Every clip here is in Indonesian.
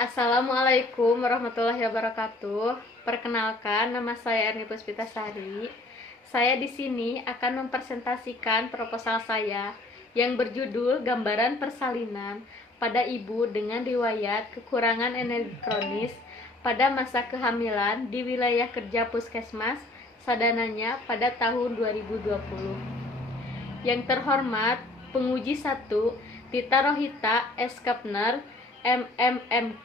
Assalamualaikum warahmatullahi wabarakatuh. Perkenalkan, nama saya Erni Puspitasari. Saya di sini akan mempresentasikan proposal saya yang berjudul Gambaran Persalinan pada Ibu dengan Riwayat Kekurangan Energi Kronis pada masa kehamilan di wilayah kerja Puskesmas Sadananya pada tahun 2020. Yang terhormat, penguji 1, Tita Rohita S. Kapner, MMM.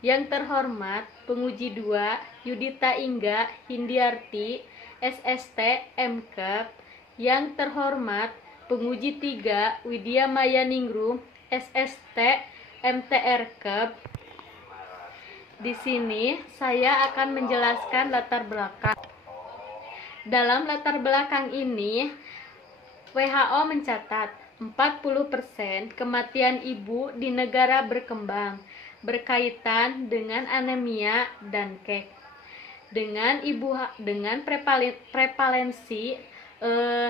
Yang terhormat, penguji 2, Yudita Ingga Hindiarti, SST M. Yang terhormat, penguji 3, Widya Maya Ningrum, SST MTR. Di sini saya akan menjelaskan latar belakang. Dalam latar belakang ini, WHO mencatat 40% kematian ibu di negara berkembang berkaitan dengan anemia dan KEK. Dengan prevalensi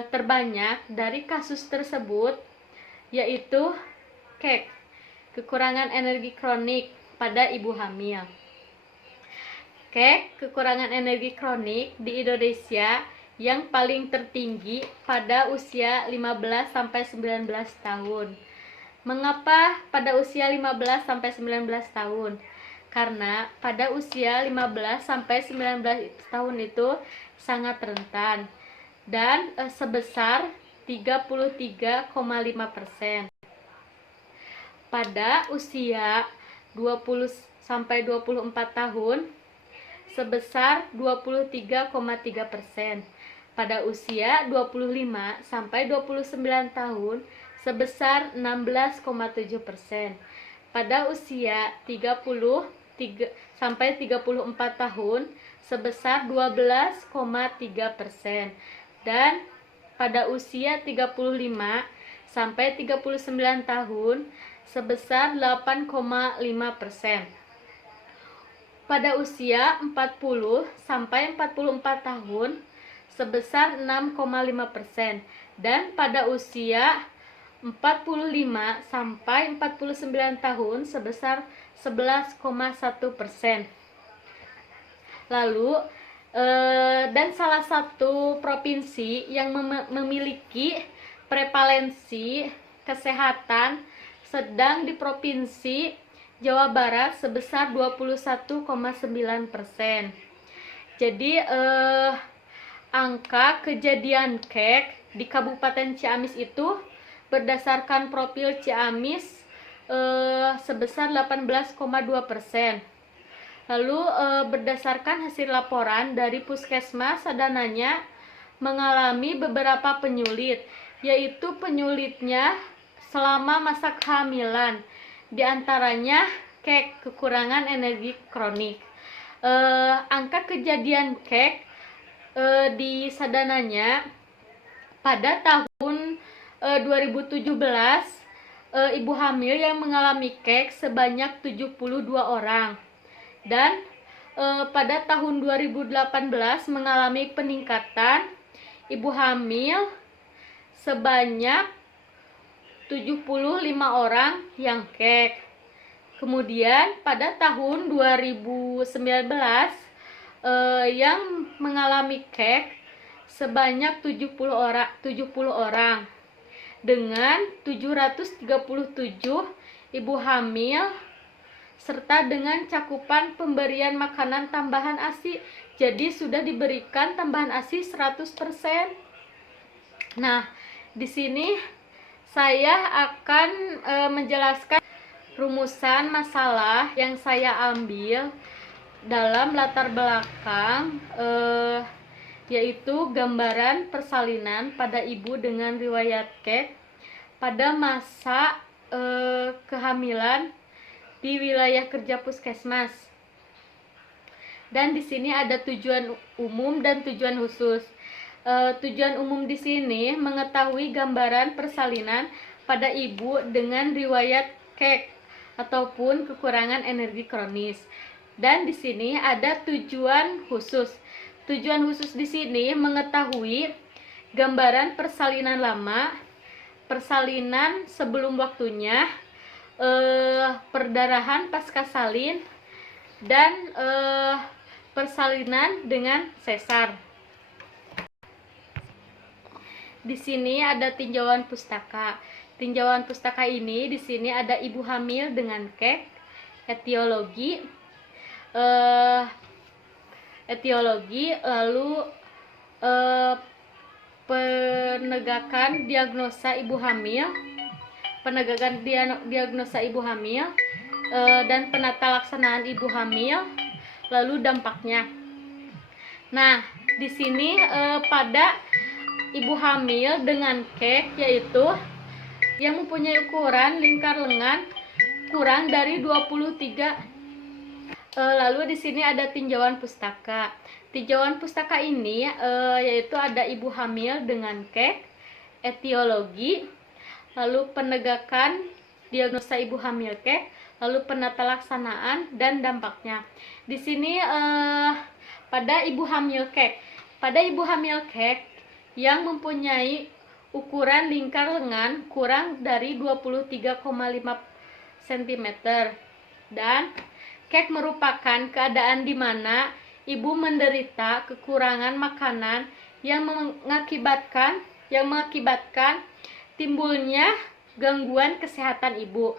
terbanyak dari kasus tersebut yaitu KEK, kekurangan energi kronik pada ibu hamil. KEK, kekurangan energi kronik di Indonesia yang paling tertinggi pada usia 15-19 tahun. Mengapa pada usia 15-19 tahun? Karena pada usia 15-19 tahun itu sangat rentan dan sebesar 33,5%. Pada usia 20-24 tahun sebesar 23,3%. Pada usia 25-29 tahun sebesar 16,7%. Pada usia 30-34 tahun sebesar 12,3%. Dan pada usia 35-39 tahun sebesar 8,5%. Pada usia 40-44 tahun sebesar 6,5%, dan pada usia 45-49 tahun sebesar 11,1%. Lalu dan salah satu provinsi yang memiliki prevalensi kesehatan sedang di Provinsi Jawa Barat sebesar 21,9%. Jadi angka kejadian KEK di Kabupaten Ciamis itu berdasarkan profil Ciamis sebesar 18,2%. Lalu berdasarkan hasil laporan dari Puskesmas Sadananya mengalami beberapa penyulit, yaitu penyulitnya selama masa kehamilan, diantaranya KEK, kekurangan energi kronik. Angka kejadian KEK di Sadananya pada tahun 2017 ibu hamil yang mengalami KEK sebanyak 72 orang, dan pada tahun 2018 mengalami peningkatan ibu hamil sebanyak 75 orang yang KEK. Kemudian pada tahun 2019 yang mengalami KEK sebanyak 70 orang dengan 737 ibu hamil serta dengan cakupan pemberian makanan tambahan ASI. Jadi sudah diberikan tambahan ASI 100%. Nah, di sini saya akan menjelaskan rumusan masalah yang saya ambil dalam latar belakang yaitu gambaran persalinan pada ibu dengan riwayat KEK pada masa kehamilan di wilayah kerja Puskesmas. Dan di sini ada tujuan umum dan tujuan khusus. Tujuan umum di sini mengetahui gambaran persalinan pada ibu dengan riwayat KEK ataupun kekurangan energi kronis. Dan di sini ada tujuan khusus. Tujuan khusus di sini mengetahui gambaran persalinan lama, persalinan sebelum waktunya, perdarahan pasca salin, dan persalinan dengan sesar. Di sini ada tinjauan pustaka. Tinjauan pustaka ini di sini ada ibu hamil dengan kek, etiologi, lalu penegakan diagnosa ibu hamil, dan penata laksanaan ibu hamil, lalu dampaknya. Nah, di sini pada ibu hamil dengan kek, yaitu yang mempunyai ukuran lingkar lengan kurang dari 23. Lalu di sini ada tinjauan pustaka. Tinjauan pustaka ini yaitu ada ibu hamil dengan kek, etiologi, lalu penegakan diagnosa ibu hamil kek, lalu penata laksanaan dan dampaknya. Di sini pada ibu hamil kek, yang mempunyai ukuran lingkar lengan kurang dari 23,5 cm, dan kek merupakan keadaan di mana ibu menderita kekurangan makanan yang mengakibatkan timbulnya gangguan kesehatan ibu.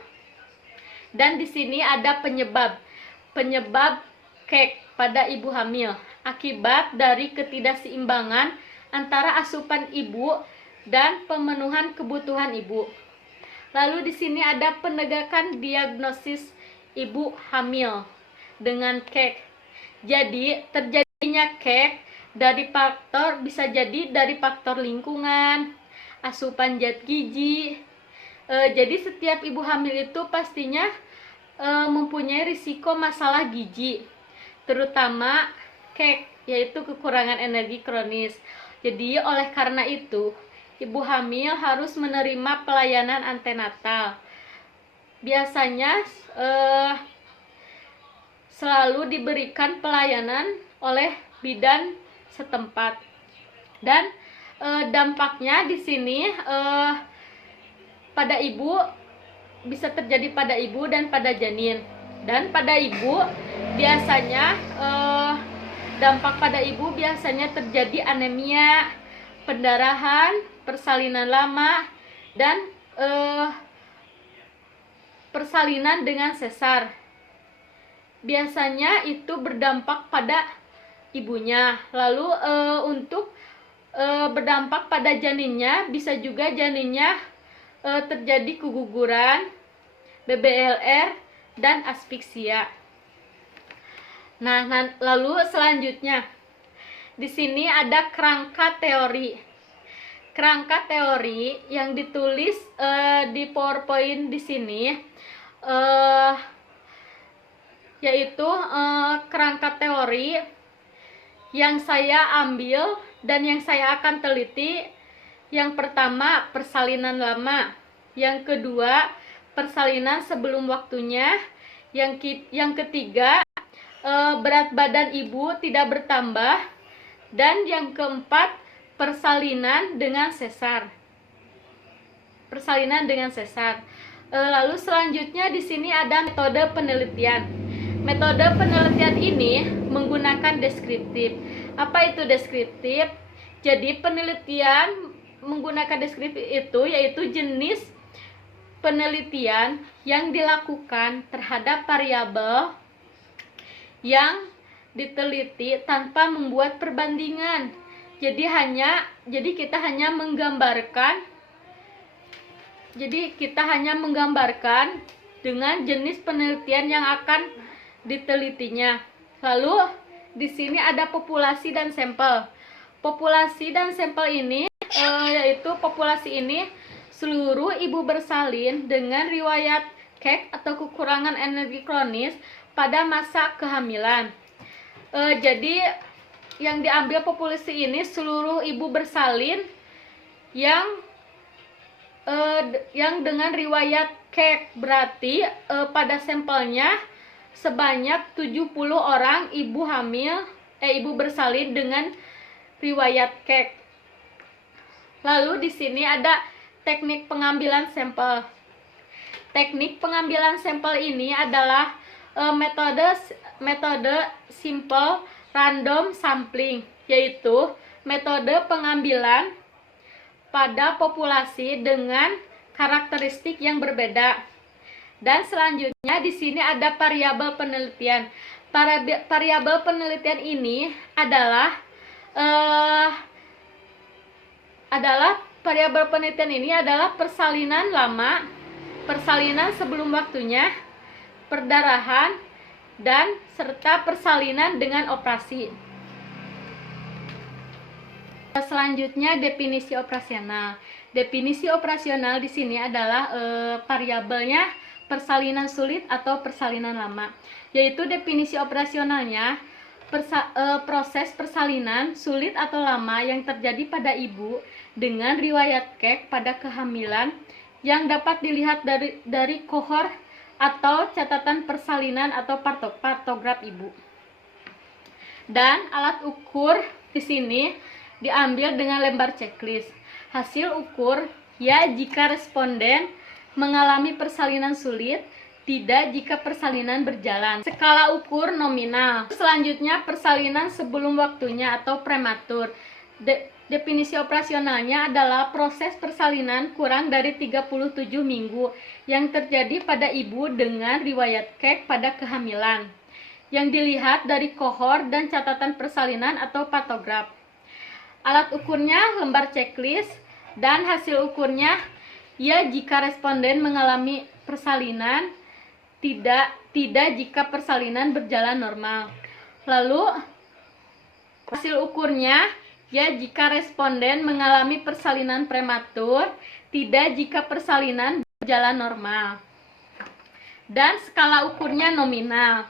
Dan di sini ada penyebab kek pada ibu hamil akibat dari ketidakseimbangan antara asupan ibu dan pemenuhan kebutuhan ibu. Lalu di sini ada penegakan diagnosis ibu hamil dengan kek. Jadi terjadinya kek bisa jadi dari faktor lingkungan, asupan zat gizi. Jadi setiap ibu hamil itu pastinya mempunyai risiko masalah gizi, terutama kek, yaitu kekurangan energi kronis. Jadi oleh karena itu ibu hamil harus menerima pelayanan antenatal. Biasanya selalu diberikan pelayanan oleh bidan setempat. Dan dampaknya di sini pada ibu bisa terjadi pada ibu dan pada janin. Dan pada ibu biasanya dampak pada ibu biasanya terjadi anemia, pendarahan, persalinan lama, dan persalinan dengan sesar. Biasanya itu berdampak pada ibunya. Lalu untuk berdampak pada janinnya, bisa juga janinnya terjadi keguguran, BBLR, dan asfiksia. Nah, lalu selanjutnya di sini ada kerangka teori. Kerangka teori yang ditulis di PowerPoint di sini yaitu kerangka teori yang saya ambil dan yang saya akan teliti. Yang pertama, persalinan lama. Yang kedua, persalinan sebelum waktunya. Yang ketiga, berat badan ibu tidak bertambah. Dan yang keempat, persalinan dengan sesar. Lalu selanjutnya di sini ada metode penelitian. Metode penelitian ini menggunakan deskriptif. Apa itu deskriptif? Jadi penelitian menggunakan deskriptif itu yaitu jenis penelitian yang dilakukan terhadap variabel yang diteliti tanpa membuat perbandingan. Jadi kita hanya menggambarkan dengan jenis penelitian yang akan ditelitinya. Lalu di sini ada populasi dan sampel. Populasi dan sampel ini yaitu populasi ini seluruh ibu bersalin dengan riwayat kek atau kekurangan energi kronis pada masa kehamilan. Jadi yang diambil populasi ini seluruh ibu bersalin yang dengan riwayat kek, berarti pada sampelnya sebanyak 70 orang ibu bersalin dengan riwayat kek. Lalu di sini ada teknik pengambilan sampel. Teknik pengambilan sampel ini adalah metode simple random sampling, yaitu metode pengambilan pada populasi dengan karakteristik yang berbeda. Dan selanjutnya di sini ada variabel penelitian. Variabel penelitian ini adalah persalinan lama, persalinan sebelum waktunya, perdarahan, dan serta persalinan dengan operasi. Selanjutnya definisi operasional. Definisi operasional di sini adalah variabelnya persalinan sulit atau persalinan lama. Yaitu definisi operasionalnya proses persalinan sulit atau lama yang terjadi pada ibu dengan riwayat KEK pada kehamilan yang dapat dilihat dari kohor atau catatan persalinan atau partograf ibu. Dan alat ukur di sini diambil dengan lembar checklist. Hasil ukur ya jika responden mengalami persalinan sulit, tidak jika persalinan berjalan. Skala ukur nominal. Selanjutnya persalinan sebelum waktunya atau prematur. Definisi operasionalnya adalah proses persalinan kurang dari 37 minggu yang terjadi pada ibu dengan riwayat KEK pada kehamilan yang dilihat dari kohor dan catatan persalinan atau partograf. Alat ukurnya lembar checklist dan hasil ukurnya ya jika responden mengalami persalinan, tidak jika persalinan berjalan normal. Lalu hasil ukurnya ya jika responden mengalami persalinan prematur, tidak jika persalinan berjalan normal. Dan skala ukurnya nominal.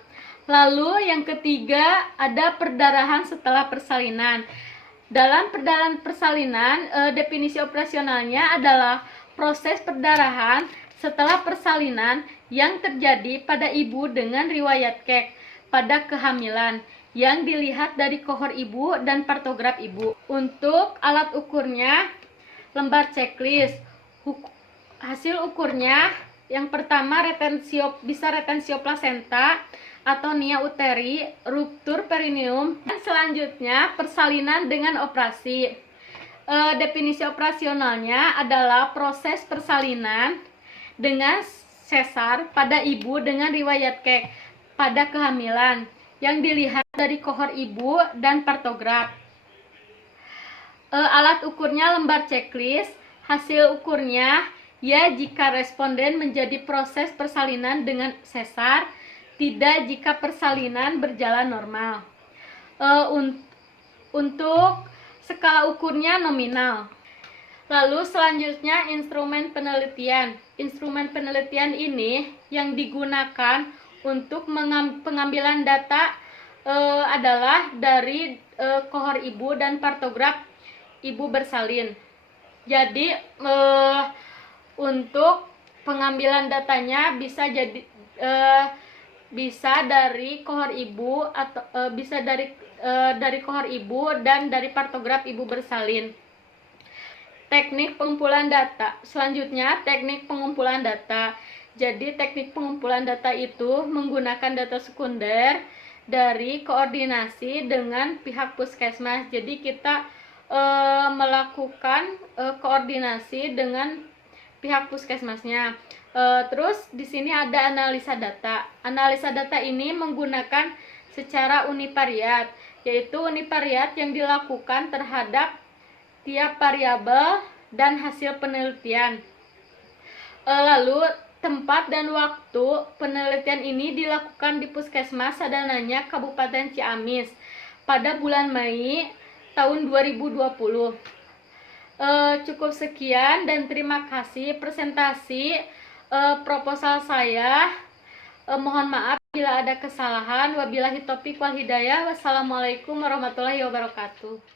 Lalu yang ketiga ada perdarahan setelah persalinan. Dalam perdarahan persalinan, definisi operasionalnya adalah proses perdarahan setelah persalinan yang terjadi pada ibu dengan riwayat KEK pada kehamilan yang dilihat dari kohor ibu dan partograf ibu. Untuk alat ukurnya lembar checklist. Hasil ukurnya yang pertama bisa retensio plasenta atau nia uteri, ruptur perineum, dan selanjutnya persalinan dengan operasi. Definisi operasionalnya adalah proses persalinan dengan sesar pada ibu dengan riwayat KEK pada kehamilan yang dilihat dari kohor ibu dan partograf. Alat ukurnya lembar checklist. Hasil ukurnya ya jika responden menjadi proses persalinan dengan sesar, tidak jika persalinan berjalan normal. Untuk skala ukurnya nominal. Lalu selanjutnya instrumen penelitian. Instrumen penelitian ini yang digunakan untuk pengambilan data adalah dari kohor ibu dan partograf ibu bersalin. Jadi untuk pengambilan datanya bisa dari kohor ibu atau bisa dari kohor ibu dan dari partograf ibu bersalin. Teknik pengumpulan data. Selanjutnya teknik pengumpulan data. Jadi teknik pengumpulan data itu menggunakan data sekunder dari koordinasi dengan pihak puskesmas. Jadi kita melakukan koordinasi dengan pihak puskesmasnya. Terus di sini ada analisa data. Analisa data ini menggunakan secara univariat, yaitu univariat yang dilakukan terhadap tiap variabel dan hasil penelitian. Lalu tempat dan waktu penelitian ini dilakukan di Puskesmas Sadananya Kabupaten Ciamis pada bulan Mei tahun 2020. Cukup sekian dan terima kasih presentasi proposal saya. Mohon maaf bila ada kesalahan. Wabillahi taufiq wal hidayah. Wassalamualaikum warahmatullahi wabarakatuh.